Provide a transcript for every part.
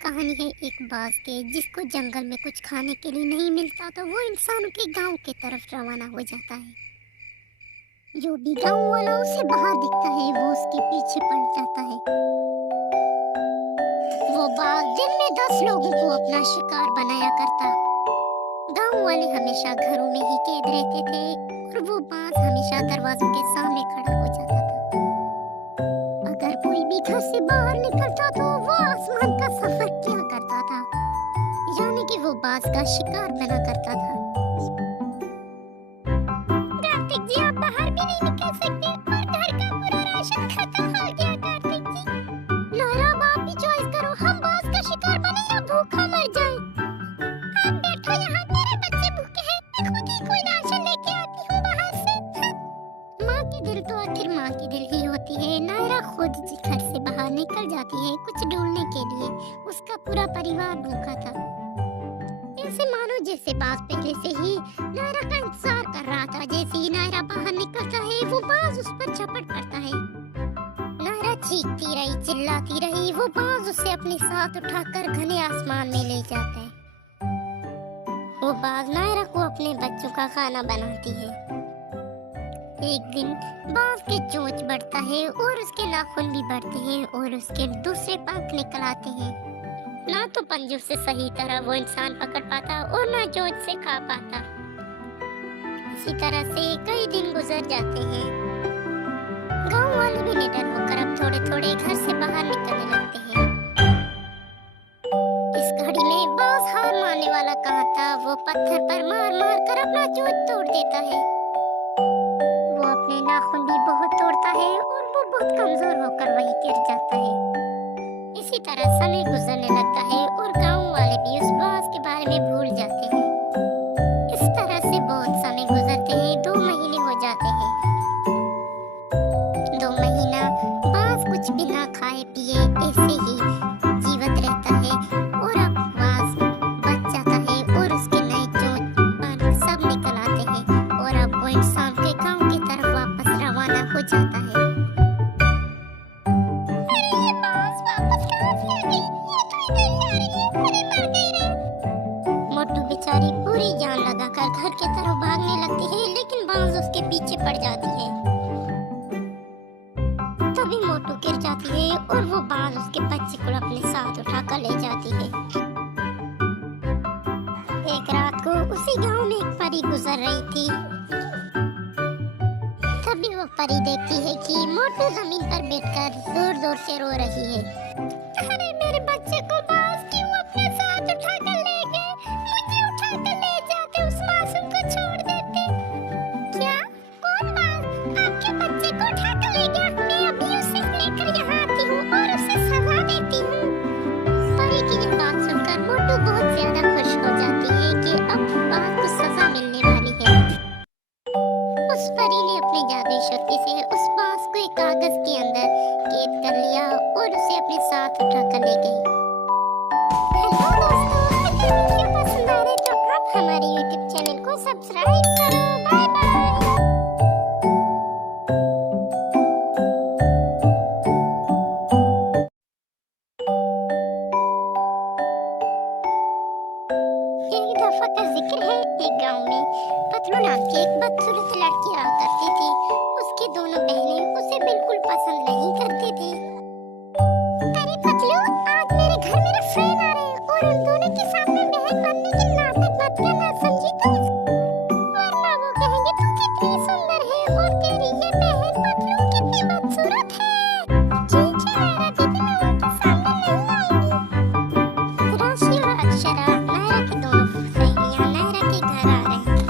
कहानी है एक बाज के, जिसको जंगल में कुछ खाने के लिए नहीं मिलता तो वो इंसानों के गांव के तरफ रवाना हो जाता है। जो भी गांव वाला उसे बाहर दिखता है वो उसके पीछे पड़ जाता है। वो बाज दिन में 10 लोगों को अपना शिकार बनाया करता। गांव वाले हमेशा घरों में ही कैद रहते थे और वो बाज हमेशा दरवाजों के सामने खड़ा हो जाता था। अगर कोई भी घर से बाहर निकलता तो वो आसमान का सफर किया करता था, यानी कि वो बाज का शिकार बना करता था। कार्तिक जी, आप बाहर भी नहीं निकल सकते और घर का पूरा राशन खत्म हो गया। कार्तिक जी, नायरा, आप भी चॉइस करो, हम बाज का शिकार बने या भूखा मर जाए। आप बैठो यहाँ, मेरे बच्चे भूखे हैं, मैं खुद ही कोई राशन लेके आती हूँ बाहर से। माँ की दिल तो आखिर माँ की दिल ही होती है। नायरा खुद घर से बाहर निकल जाती है कुछ ढूंढने के लिए। उसका पूरा परिवार भूखा था। ऐसे मानो जैसे बाज पहले से ही नायरा का इंतजार कर रहा था। जैसे ही नायरा बाहर निकलता है वो बाज उस पर झपट पड़ता है। नायरा चीखती रही, चिल्लाती रही, वो बाज उसे अपने साथ उठाकर घने आसमान में ले जाता है। वो बाज नायरा को अपने बच्चों का खाना बनाती है। एक दिन बाज के चोंच बढ़ता है और उसके नाखून भी बढ़ते हैं और उसके दूसरे पंख निकल आते हैं। ना तो पंजों से सही तरह वो इंसान पकड़ पाता और ना चोंच से खा पाता। इसी तरह से कई दिन गुजर जाते हैं। गांव वाले भी निडर होकर अब थोड़े थोड़े घर से बाहर निकलने लगते हैं। इस घड़ी में बाज हार मारने वाला कहाँ था। वो पत्थर पर मार मार कर अपना चोंच तोड़ देता है। वो अपने नाखून भी बहुत तोड़ता है और वो बहुत कमजोर होकर वहीं गिर जाता है। इसी तरह समय गुजरने लगता है और गांव वाले भी उस बाज के बारे में भूल जाते हैं। इस तरह से बहुत समय गुजरते हैं। 2 महीने हो जाते हैं। 2 महीना बाज कुछ भी ना खाए पिए ऐसे ही जीवित रहता है और अब बाज बच जाता है और उसके नए चोंच पर सब निकल आते हैं और अब वो इंसान के गांव की तरफ वापस रवाना हो जाता है। अरे ये बाज वापस कहाँ से आ गई? ये तो इधर ही आ रही है। अरे मर गई रे। मोटू बेचारी पूरी जान लगाकर घर की तरफ भागने लगती है, लेकिन बाज उसके पीछे पड़ जाती है। तभी मोटू गिर जाती है और वो बाज उसके बच्चे को अपने साथ उठाकर ले जाती है। एक रात को उसी गांव में एक परी गुजर रही थी। तभी वो परी देखती है कि मोटू जमीन पर बैठकर जोर जोर से रो रही है। अरे मेरे बच्चे को बाज क्यों अपने साथ उठाकर ले गए? मुझे उठाकर ले जाते, उस मासूम को छोड़ देते। क्या? कौन बाज आपके बच्चे को उठाकर ले गया? मैं अभी उसे लेकर यहाँ आती हूँ और उसे सजा देती हूँ। परी की ये बात सुनकर मोटू बहुत ज्यादा खुश हो जाती है कि अब बाज को सजा मिलने वाली है। उस परी ने अपनी जादुई शक्ति से उस बाज को एक कागज के अंदर कैद कर लिया और उसे अपने साथ उठाकर ले गई। हेलो दोस्तों, अगर वीडियो पसंद आ रहे तो आप हमारे YouTube चैनल को सब्सक्राइब करो। Bye bye. एक दफा का जिक्र है, एक गांव में पतलू नाम की एक बदसूरत लड़की रहा करती थी। उसकी दोनों बहनें उसे बिल्कुल पसंद नहीं करती थी। अरे पतलू, आज मेरे घर मेरे फ्रेंड आ रहे हैं और उन दोनों के सामने बहन बनने की नाटक मत करना, समझी तुम? वरना वो कहेंगे तू कितनी सुंदर है और तेरी ये बहन पतलू कितनी बदसूरत है। ठीक है नायरा दीदी, मैं उनके सामने नहीं आऊंगी। राशि और अक्षरा, नायरा की दोनों सहेलियां नायरा के घर आ रही हैं।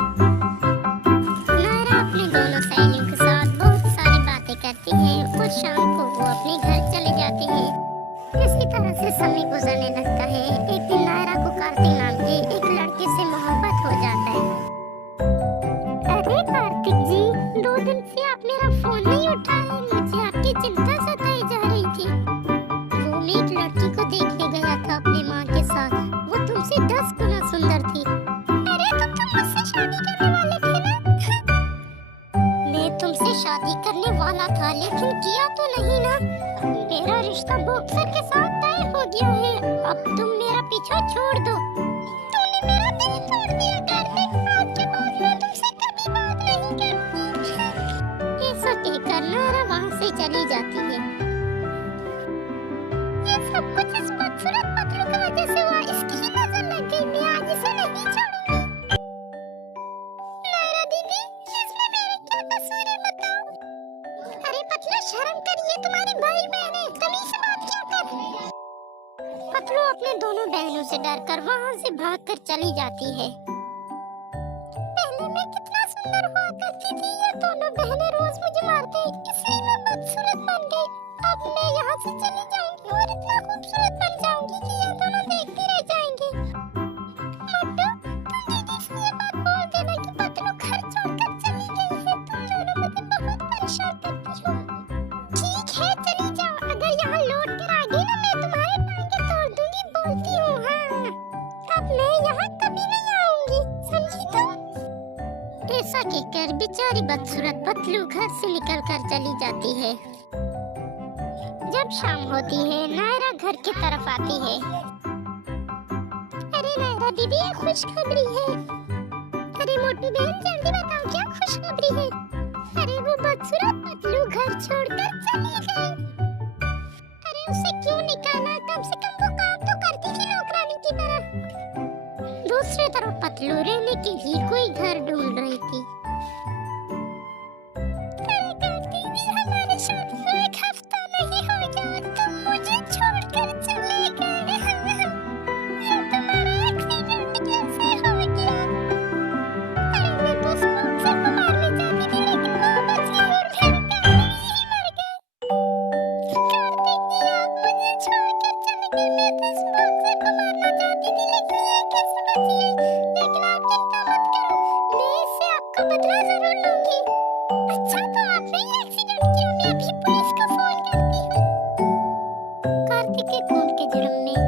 नायरा अपने दोनों सहेलियों के साथ बहुत सारी बातें करती है और शाम को वो अपने घर चले जाते हैं। इसी तरह से समय गुजरने लगता है। एक दिन नायरा को कार्तिक नाम के एक लड़के से मोहब्बत हो जाता है। अरे कार्तिक जी, 2 दिन से आप मेरा फोन नहीं उठाए, मुझे आपकी चिंता सताई जा रही थी। वो मैं एक लड़की को देखने गया था अपनी माँ के साथ। वो तुमसे 10 गुना सुंदर थी। अरे तुम मुझसे शादी करने वाले थे ना? मैं तुमसे शादी करने वाला था लेकिन किया तो नहीं ना। मेरा रिश्ता बॉक्सर के साथ तय हो गया है। अब तुम मेरा पीछा छोड़ दो। तूने मेरा दिल तोड़ दिया कार्तिक। आज के बाद मैं तुमसे कभी बात नहीं करती। ऐसा कहकर नायरा वहाँ से चली जाती है। ये सब कुछ इस बदसूरत पतलू की वजह से हुआ। इसकी ही नजर लग गई। मैं आज इसे नहीं छोड़ूंगी। नायरा दीदी, इसमें मेरी क्या कसूर है बताओ। अरे पतलू शर्म करिए, तुम्हारी भाई बहन है, तमीज से बात क्या कर। पतलू अपने दोनों बहनों से डरकर वहाँ से भागकर चली जाती है। पहले मैं कितना सुंदर हुआ करती थी, ये दोनों बहनें रोज मुझे मारते, इसलिए मैं बदसूरत बन गई। अब मैं यहाँ से चली जाऊंगी और इतना खूबसूरत बन जाऊंगी कि ये दोनों देखते रह जाएंगे। मोटू, तुम दीदी से ये बात बोल देना कि पतलू घर छोड़कर चली गई है। तुम दोनों मुझे बहुत परेशान करती हो। ठीक है, चली जाओ। अगर यहाँ लौट कर आ गई ना, मैं तुम्हारे टांगे तोड़ दूंगी। बोलती हूँ हाँ। अब मैं यहाँ कभी नहीं आऊंगी, समझी तुम। ऐसा कहकर बेचारी बदसूरत पतलू घर से निकलकर चली जाती है। जब शाम होती है, नायरा घर की तरफ आती है। अरे नायरा दीदी, ये खुशखबरी है। अरे मोटू बहन, जल्दी बताओ क्या खुशखबरी है। अरे वो बदसूरत पतलू घर छोड़कर चली गई। अरे उसे क्यों निकाला, कम से कम वो काम तो करती थी नौकरानी की तरह। दूसरी तरफ पतलू रहने के लिए कोई घर ढूंढ रही थी। अरे दीदी, हमारे शादी को एक हफ्ता नहीं हो गया, तुम मुझे छोड़कर चले गए। ये तुम्हारा एक्सीडेंट कैसे हो गया। अरे मैं तो उस बॉक्सर को मारने जाती थी, लेकिन वो बच गया और मेरे पैर ही मर गए। कार्तिक जी, आप मुझे छोड़कर चले गए। मैं तो इस बॉक्सर को मारना चाहती थी, लेकिन ये कैसे बच गई। लेकिन आप चिंता मत करो, मैं इससे आपका बदला जरूर लूंगी। अच्छा, तो आपने ही एक्सीडेंट किया, मैं अभी पुलिस को फोन करती हूँ। कार्तिक के खून के जुर्म में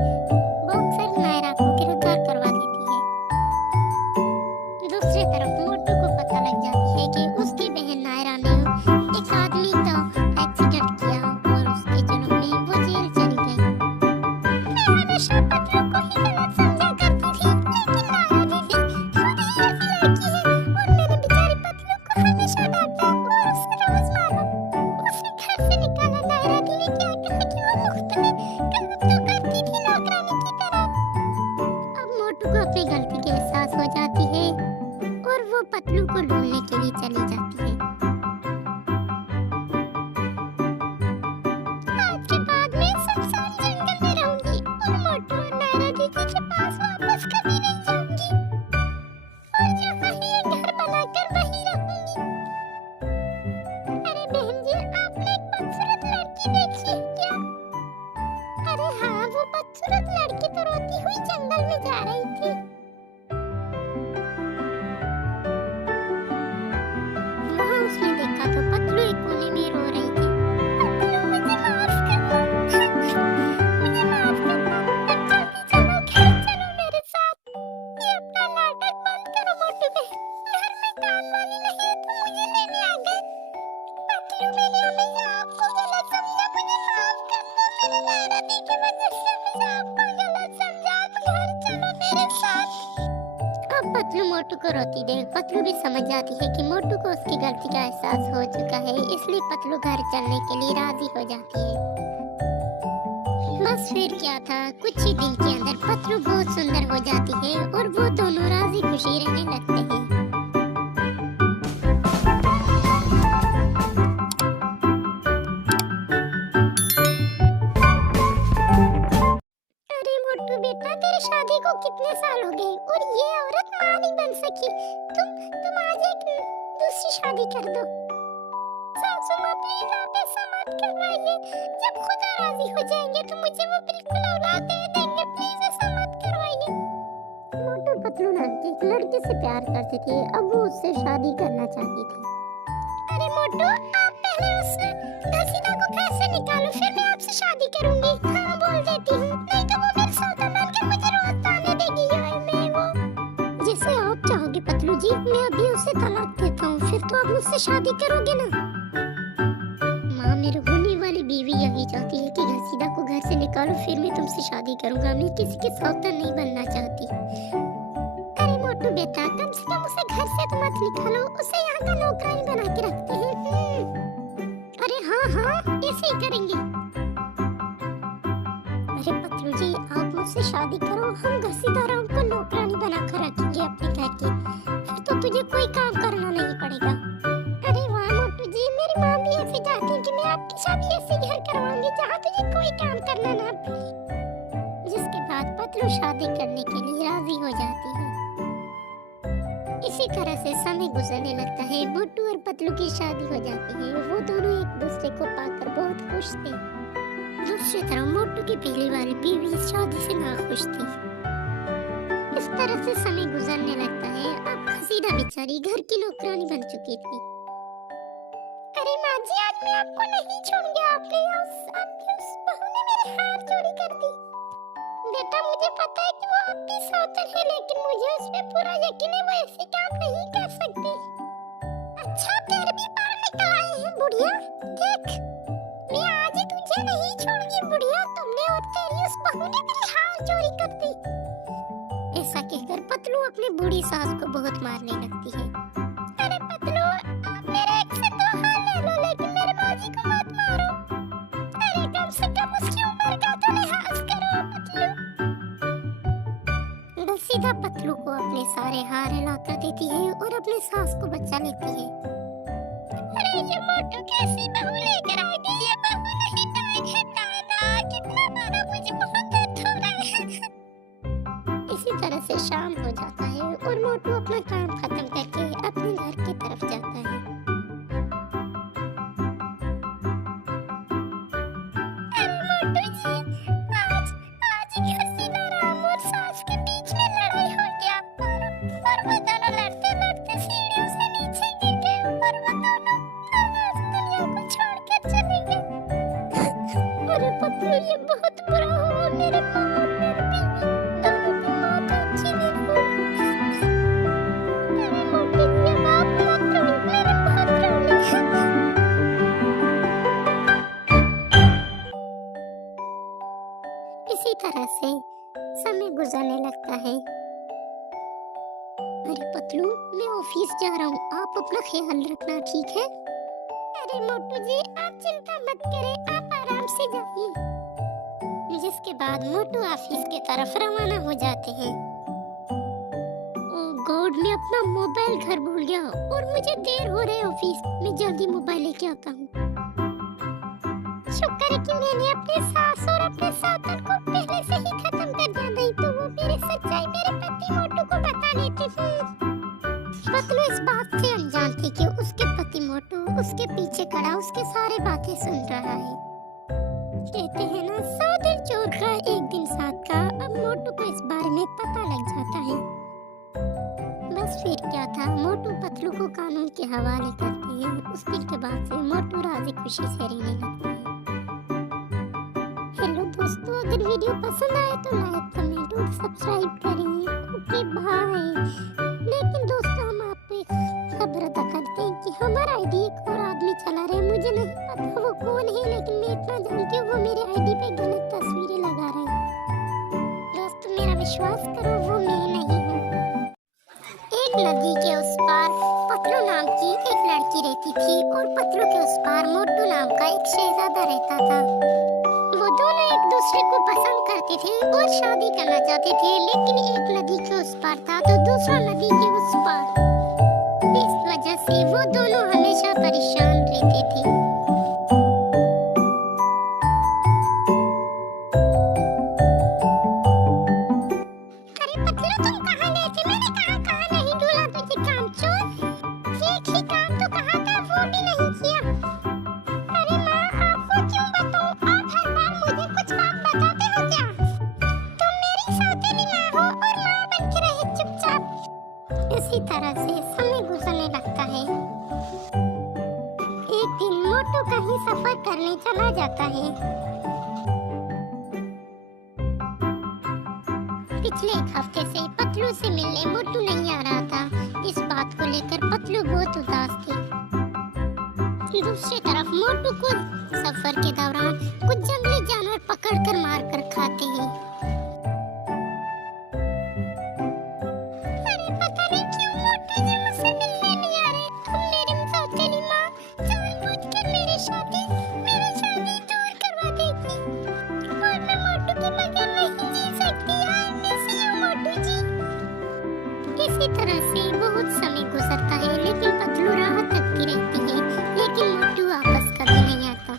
बॉक्सर नायरा को गिरफ्तार करवा देती है। दूसरी तरफ मोटू को पता लग जाती है कि उसकी बहन नायरा ने एक आदमी का एक्सीडेंट किया और उसके जुर्म में वो जेल चली गई। मैं हमेशा पतलू को ही गलत समझा करती थी, लेकिन नायरा दीदी खुद ही ऐसी लड़की है और मैंने बेचारी पतलू को हमेशा डांटा और उसे रोज मारा। उसे घर से निकाला। नायरा दी ने क्या कहा कि वो मुफ्त में काम तो करती थी नौकरानी की तरह। अब मोटू को अपनी गलती का एहसास हो जाती है और वो पतलू को ढूंढने के लिए चली जाती है। आज के बाद मैं सुनसान जंगल में रहूंगी और मोटू और नायरा दीदी के पास वापस कभी नहीं जाऊंगी और यहाँ ही एक घर बनाकर वहीं रहूंगी। अरे बहन जी, आपने एक बदसूरत लड़की देखी है क्या। अरे हाँ, वो बदसूरत लड़की तो रोती हुई जंगल में जा रही थी। वहाँ उसने देखा तो पतलू एक कोने में रो रही थी। पतलू, मुझे माफ करना। मुझे माफ करना। अब जल्दी चलो, घर चलो मेरे साथ। ये अपना नाटक बंद करो मोटू बहन। घर में काम वाली नहीं है तो मुझे लेने आ गए। पतलू, मैंने हमेशा आपको गलत समझा, मुझे माफ करना। मैंने नायरा दी की वजह से हमेशा आपको गलत समझा। अब घर चलो मेरे साथ। अब पतलू मोटू को रोती देख पतलू भी समझ जाती है कि मोटू को उसकी गलती का एहसास हो चुका है, इसलिए पतलू घर चलने के लिए राजी हो जाती है। बस फिर क्या था, कुछ ही दिन के अंदर पतलू बहुत सुंदर हो जाती है और वो दोनों राजी खुशी रहने लगते हैं। अरे मोटू बेटा, तेरी शादी को कितने साल हो गए और ये औरत मां नहीं बन सकी। तुम आज एक दूसरी शादी कर दो। सासू मां, प्लीज आप ऐसा मत करवाइए। जब खुदा राजी हो जाएंगे तो मुझे वो बिल्कुल औलाद दे देंगे। प्लीज ऐसा मत करवाइए। मोटू पतलू नाम की एक लड़की से प्यार करती थी, अब वो उससे शादी करना चाहती थी। अरे मोटू, आप पहले उस घसीटा को घर से निकालो, फिर मैं आपसे शादी करूंगी। हाँ, बोल देती हूँ, नहीं तो वो मेरे सौदा मान के मुझे रोज ताने देगी। मैं वो जिसे आप चाहोगे पतलू जी, मैं अभी उसे तलाक देता हूँ, फिर तो आप मुझसे शादी करोगे ना। माँ, मेरी होने वाली बीवी यही चाहती है कि घसीटा को घर से निकाल निकालो फिर मैं तुमसे शादी करूंगा। मैं किसी की सौतन नहीं बनना चाहती। अरे मोटू बेटा, कम से कम उसे घर से तो मत निकालो, उसे यहाँ का नौकरानी बना के रखते हैं। अरे हाँ हाँ, ऐसे ही करेंगे। अरे पतलू जी, आप मुझसे शादी करो, हम घसीदारों को नौकरानी बनाकर रखेंगे अपने घर की, फिर तो तुझे कोई काम करना नहीं पड़ेगा। अरे वाह मोटू जी, मेरी माँ भी ऐसे चाहती है कि मैं आपकी शादी ऐसे घर करवाऊंगी जहाँ तुझे कोई काम करना ना पड़े। जिसके बाद पतलू शादी करने के लिए राजी हो जाती है। इसी तरह से समय गुजरने लगता है। मोटू और पतलू की शादी हो जाती है। वो दोनों एक दूसरे को पाकर बहुत खुश थे। दूसरी तरफ मोटू की पहली वाली बीवी इस शादी से नाखुश थी। इस तरह से समय गुजरने लगता है। अब खसीदा बेचारी घर की नौकरानी बन चुकी थी। अरे माँ जी, आज मैं आपको नहीं छोड़ूंगी। आपकी उस बहू ने मेरे हार चोरी कर दी। बेटा, मुझे पता है कि वो आपकी सौतन है, लेकिन मुझे उस पे पूरा यकीन है वो ऐसे काम नहीं कर सकती। अच्छा, तेरे भी बाल निकल आए हैं बुढ़िया। देख, मैं आज ही तुझे नहीं छोड़ूंगी बुढ़िया। तुमने और तेरी उस बहू ने मेरे हार चोरी कर दी। ऐसा कहकर पतलू अपनी बूढ़ी सास को बहुत मारने लगती है। अरे पतलू, आप मेरे एक से दो हार ले लो, लेकिन मेरे माजी को मत मारो। अरे कम से कम उसकी उम्र का तो लिहाज करो पतलू। सीधा पतलू को अपने सारे हार हिला कर देती है और अपने सास को बचा लेती है। अरे ये मोटू कैसी बहू लेकर आ गई? ये बहू नहीं, डाइन है डायना। कितना मारा, मुझे बहुत दर्द हो रहा है। इसी तरह से शाम हो जाता है और मोटू अपना काम खत्म करके अपने घर की तरफ जाता है। अरे मोटू जी, आज घसीदार राम और सास के बीच में लड़ाई हो गया और वो दोनों लड़ते लड़ते सीढ़ियों से नीचे गिर गए और वो दोनों इस दुनिया को छोड़कर चले गए। अरे पतलू, ये बहुत बुरा हुआ। मेरे माँ और मेरी बीवी दोनों की मौत अच्छी नहीं हुई। अरे मोटू जी, आप मत रो, मेरे बहुत रोने। इसी तरह से समय गुजरने लगता है। अरे पतलू, मैं ऑफिस जा रहा हूँ, आप अपना ख्याल रखना, ठीक है? अरे मोटू जी, आप चिंता मत करें, आप आराम से जाइए। जिसके बाद मोटू ऑफिस की तरफ रवाना हो जाते हैं। ओह गॉड, मैं अपना मोबाइल घर भूल गया और मुझे देर हो रही है ऑफिस। मैं जल्दी मोबाइल लेके आता हूँ। शुक्र है कि मैंने अपने सास और अपने सौतन को पहले से ही खत्म कर दिया, नहीं तो वो मेरी सच्चाई मेरे पति मोटू को बता देती थी। पतलू इस बात से अनजान थी कि उसके पति मोटू उसके पीछे खड़ा उसके सारे बातें सुन रहा है। कहते हैं ना, 100 दिन चोर का एक दिन साथ का। अब मोटू को इस बारे में पता लग जाता है। बस फिर क्या था, मोटू पतलू को कानून के हवाले करते हैं। उस दिन के बाद से मोटू राजी खुशी से रहने लगता है। हेलो दोस्तों, अगर वीडियो पसंद आए तो लाइक, कमेंट और सब्सक्राइब करें। Okay bye. लेकिन दोस्तों, हम आपको एक खबर अदा करते हैं कि हमारा आईडी एक और आदमी चला रहा है। मुझे नहीं पता वो कौन है, लेकिन मैं इतना जानती हूँ वो मेरे आईडी पे गलत तस्वीरें लगा रहा है। दोस्तों, मेरा विश्वास करो, वो मैं नहीं हूँ। एक नदी के उस पार पतलू नाम की एक लड़की रहती थी और पतलू के उस पार मोटू नाम का एक शहजादा रहता था। वो दोनों एक दूसरे को पसंद करते थे और शादी करना चाहते थे, लेकिन एक नदी के उस पार था तो दूसरा नदी के उस पार। इस वजह से वो दोनों हमेशा परेशान रहते थे। अरे पतलू, तुम कहाँ गए थे? मैंने कहाँ नहीं ढूंढा तुझे, कामचोर। एक ही काम तो कहा था, वो भी नहीं किया। अरे माँ, आपको क्यों बताऊं? आप हर बार मुझे कुछ बात बताते हो क्या? तुम मेरी सौतेली माँ हो और माँ बन के रहे चुपचाप। इसी तरह से समय गुजरने लगता है। एक दिन मोटू कहीं सफर करने चला जाता है। पिछले एक हफ्ते से पतलू से मिलने मोटू नहीं आ रहा था। इस बात को लेकर पतलू बहुत उदास थी। दूसरी तरफ मोटू को सफर के दौरान कुछ जंगली जानवर पकड़कर मारकर खाते हैं। अरे पता नहीं क्यों मोटू जी मुझसे मिलने नहीं आ रहे। अब मेरी सौतेली माँ जानबूझकर मेरी शादी दूर करवा देगी और मैं मोटू के बगैर नहीं जी सकती। आई मिस यू मोटू जी। इसी तरह से बहुत समय गुजरता है, लेकिन पतलू राह तकती रहती है, लेकिन मोटू वापस कभी नहीं आता।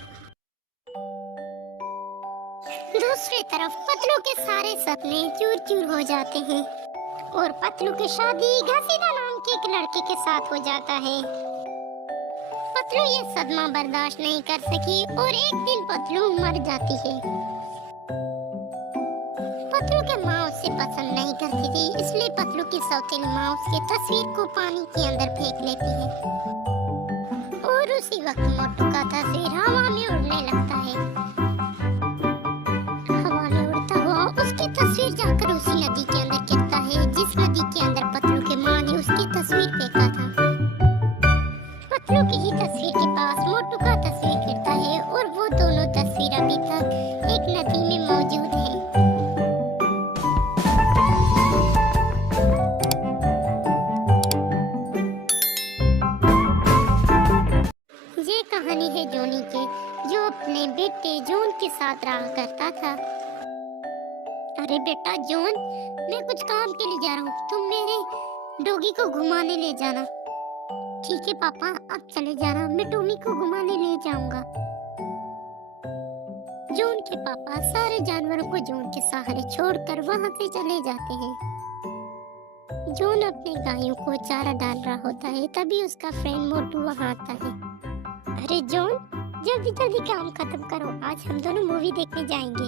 दूसरी तरफ पतलू के सारे सपने चूर चूर हो जाते हैं और पतलू की शादी घसीदा नाम के एक लड़के के साथ हो जाता है। पतलू ये सदमा बर्दाश्त नहीं कर सकी और एक दिन पतलू मर जाती है। पतलू के माँ उसे पसंद नहीं करती थी, इसलिए पतलू की सौतेली माँ उसकी तस्वीर को पानी के अंदर फेंक लेती है और उसी वक्त मोटू का तस्वीर हवा में उड़ने लगता है। हवा में उड़ता हुआ उसकी तस्वीर जाकर उसी नदी के अंदर गिरता है जिस नदी के अंदर पतलू के माँ ने उसकी तस्वीर फेंका था। पतलू की ही तस्वीर के पास मोटू का तस्वीर गिरता है और वो दोनों तस्वीर अभी तक एक नदी में मौजूद है। कहानी है जोनी के, जो अपने बेटे जॉन के साथ रहा करता था। अरे बेटा जॉन, मैं कुछ काम के लिए जा रहा हूँ, तुम मेरे डॉगी को घुमाने ले जाना। ठीक है पापा, अब चले जाना, मैं टॉमी को घुमाने ले जाऊंगा। जॉन के पापा सारे जानवरों को जॉन के सहारे छोड़कर वहाँ से चले जाते हैं। जॉन अपने गायों को चारा डाल रहा होता है, तभी उसका फ्रेंड मोटू वहाँ आता है। अरे जॉन, जल्दी जल्दी काम खत्म करो, आज हम दोनों मूवी देखने जाएंगे।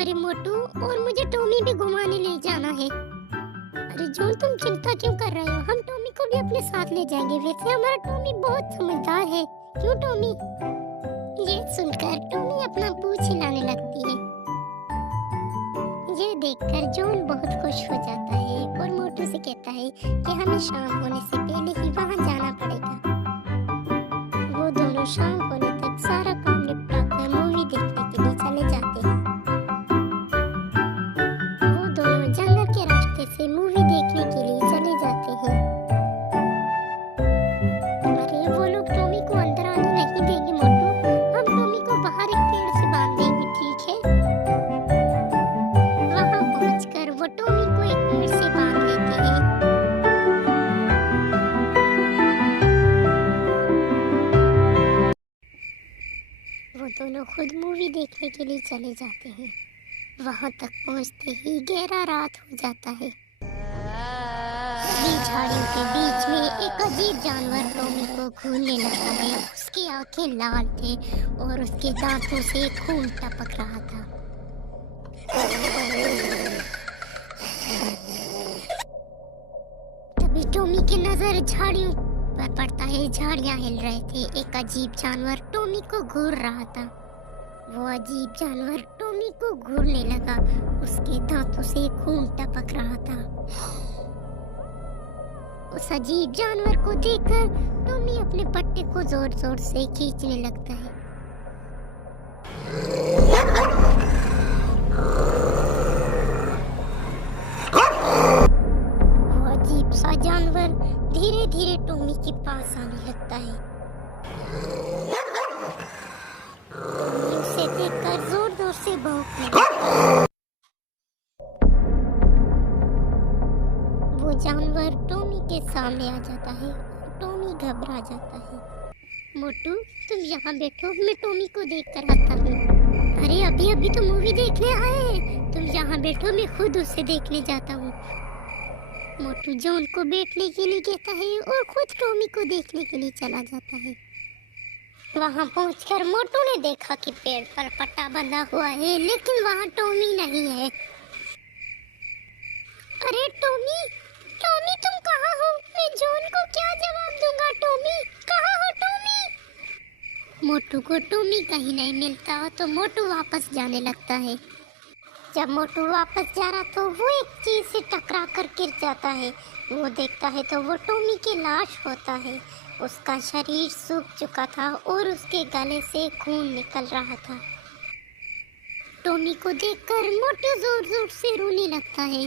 अरे मोटू, और मुझे टॉमी भी घुमाने ले जाना है। अरे जॉन, तुम चिंता क्यों कर रहे हो, हम टॉमी को भी अपने साथ ले जाएंगे। वैसे हमारा टॉमी बहुत समझदार है, क्यों टॉमी? ये सुनकर टॉमी अपना पूंछ हिलाने लगती है। ये देखकर जॉन बहुत खुश हो जाता है और मोटू से कहता है कि हमें शाम होने से पहले ही वहाँ जाना पड़ेगा। दोनों शाम होने तक सारा काम निपटाकर मूवी देखने के लिए चले जाते हैं। वो दोनों जंगल के रास्ते से मूवी देखने के लिए चले जाते हैं। अरे वो लोग टॉमी को अंदर आने नहीं देंगे मोटू, हम टॉमी को बाहर एक पेड़ से बांध देंगे, ठीक है? वहाँ पहुंचकर वो टॉमी को एक पेड़ से बांध लेते हैं। वो दोनों खुद मूवी देखने के लिए चले जाते हैं। वहां तक पहुंचते ही गहरा रात हो जाता है। झाड़ियों के बीच में एक अजीब जानवर टॉमी को घूरने लगता है। उसकी आंखें लाल थे और उसके दांतों से खून टपक रहा था। तभी टॉमी की नजर झाड़ियों पर पड़ता है। झाड़ियां हिल रहे थे। एक अजीब जानवर टॉमी को घूर रहा था। वो अजीब जानवर टॉमी को घूरने लगा। उसके दांतों से खून टपक रहा था। उस अजीब जानवर को देखकर टॉमी अपने पट्टे को जोर जोर से खींचने लगता है। वो अजीब सा जानवर धीरे धीरे टॉमी के पास आने लगता है। टॉमी उसे देखकर जोर जोर से भौंकने लगता है। वो जानवर टॉमी के सामने आ जाता है। टॉमी घबरा जाता है। मोटू, तुम यहाँ बैठो, मैं टॉमी को देखकर आता हूँ। अरे अभी अभी तो मूवी देखने आए हैं, तुम यहाँ बैठो, मैं खुद उसे देखने जाता हूँ। मोटू जॉन को बैठने के लिए कहता है और खुद टॉमी को देखने के लिए चला जाता है। वहाँ पहुँचकर मोटू ने देखा कि पेड़ पर पट्टा बंधा हुआ है, लेकिन वहाँ टॉमी नहीं है। अरे टॉमी, टॉमी तुम कहाँ हो? मैं जॉन को क्या जवाब दूंगा? टॉमी कहाँ हो? टॉमी। मोटू को टॉमी कहीं नहीं मिलता तो मोटू वापस जाने लगता है। जब मोटू वापस जा रहा तो वो एक चीज से टकरा कर गिर जाता है। वो देखता है तो वो टॉमी की लाश होता है। उसका शरीर सूख चुका था और उसके गले से खून निकल रहा था। टॉमी को देखकर मोटू जोर जोर से रोने लगता है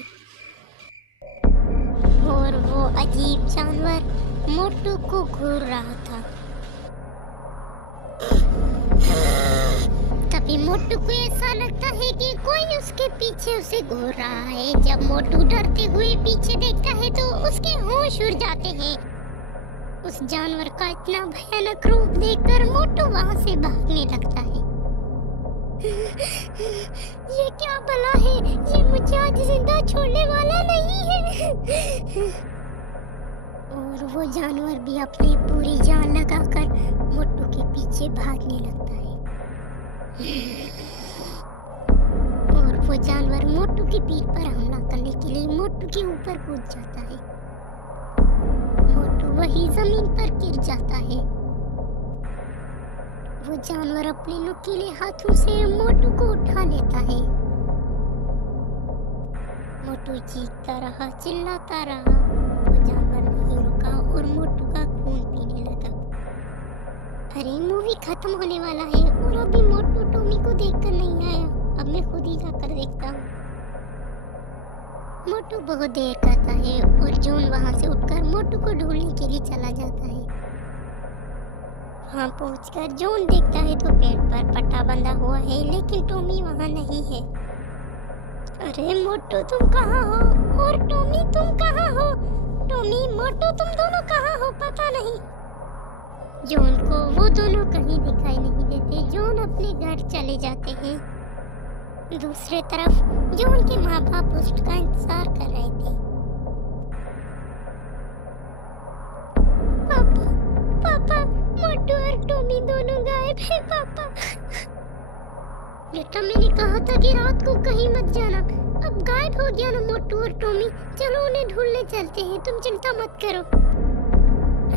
और वो अजीब जानवर मोटू को घूर रहा था। तभी मोटू को ऐसा लगता है कि कोई उसके पीछे उसे घूर रहा है। जब मोटू डरते हुए पीछे देखता है तो उसके होश उड़ जाते हैं। उस जानवर का इतना भयानक रूप देखकर मोटू वहां से भागने लगता है। ये क्या भला है? ये मुझे आज जिंदा छोड़ने वाला नहीं है। और वो जानवर भी अपनी पूरी जान लगाकर मोटू के पीछे भागने लगता है। और वो जानवर मोटू की पीठ पर हमला करने के लिए मोटू के ऊपर कूद जाता है। मोटू वही जमीन पर गिर जाता है। वो जानवर अपने नुकीले हाथों से मोटू को उठा लेता है। मोटू चीखता रहा, चिल्लाता रहा। वो जानवर नहीं रुका और मोटू का खून पीने लगा। अरे मूवी खत्म होने वाला है और अभी मोटू टॉमी को देखकर नहीं आया। अब मैं खुद ही जाकर देखता हूँ। मोटू बहुत देर करता है और जॉन वहाँ से उठकर मोटू को ढूंढने के लिए चला जाता है। वहाँ पहुँचकर जॉन देखता है तो पेड़ पर पट्टा बंधा हुआ है, लेकिन टॉमी वहाँ नहीं है। अरे मोटू तुम कहाँ हो? और टॉमी तुम कहाँ हो? टॉमी, मोटू तुम दोनों कहाँ हो? पता नहीं। जॉन को वो दोनों कहीं दिखाई नहीं देते। जॉन अपने घर चले जाते हैं। दूसरी तरफ जॉन के माँ बाप उसका इंतजार कर रहे थे। पापा, पापा, मोटू और टॉमी दोनों गायब है पापा। बेटा मैंने कहा था कि रात को कहीं मत जाना। अब गायब हो गया ना मोटू और टॉमी। चलो उन्हें ढूंढने चलते हैं, तुम चिंता मत करो।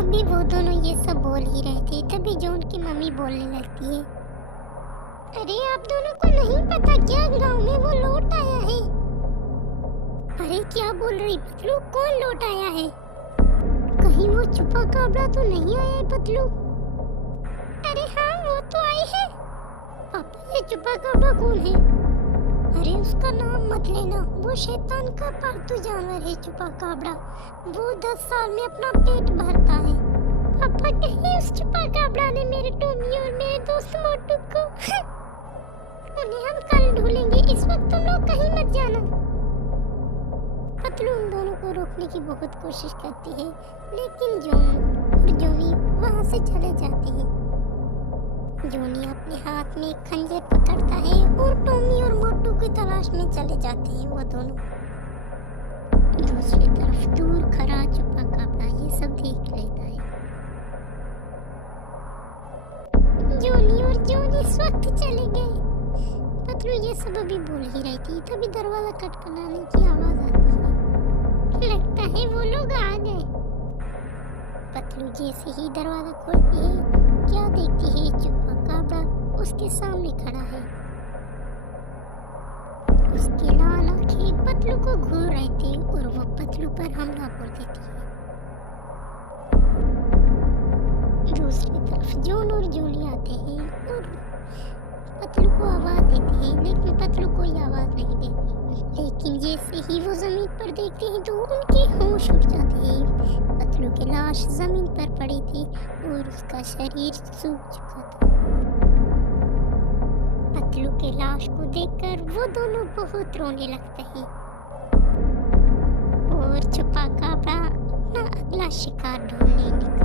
अभी वो दोनों ये सब बोल ही रहे थे तभी जॉन की मम्मी बोलने लगती है। अरे आप दोनों को नहीं पता क्या गांव में वो लौट आया है? अरे क्या बोल रही पतलू? कौन लौट आया है? कहीं वो छुपा काबरा तो नहीं आया है पतलू? अरे हाँ वो तो आई है। पापा ये छुपा काबरा कौन है? अरे उसका नाम मत लेना, वो शैतान का पालतू जानवर है छुपा काबरा। वो 10 साल में अपना पेट भरता है। पापा कहीं उस छुपा काबरा ने मेरे टॉमी और मेरे दोस्त मोटू को उन्हें हम कल ढूंढेंगे। इस वक्त तुम लोग कहीं मत जाना। पतलू उन दोनों को रोकने की बहुत कोशिश करती है, लेकिन जॉन और जॉनी वहाँ से चले जाते हैं। जॉनी अपने हाथ में एक खंजर पकड़ता है और टॉमी और मोटू की तलाश में चले जाते हैं वो दोनों। दूसरी तरफ दूर खड़ा छुपा काबरा ये सब देख लेता है। जॉनी और जॉन इस वक्त चले गए। पतलू ये सब अभी बोल ही रही थी तभी दरवाजा खटखटाने की आवाज आती है। लगता है वो लोग आ गए। पतलू जैसे ही दरवाजा खोलती है क्या देखती है? छुपा काबरा उसके सामने खड़ा है। उसकी लाल आंखें पतलू को घूर रही थी और वो पतलू पर हमला कर देती है। दूसरी तरफ जॉन और जूली आते हैं और पतलू को आवाज देते हैं, लेकिन पतलू कोई आवाज नहीं देती। लेकिन जैसे ही वो जमीन पर देखते हैं तो उनके होश उड़ जाते हैं। पतलू की लाश जमीन पर पड़ी थी और उसका शरीर सूख चुका था। पतलू के लाश को देखकर वो दोनों बहुत रोने लगते हैं और छुपा काबरा अपना अगला शिकार ढूंढने निकलता है।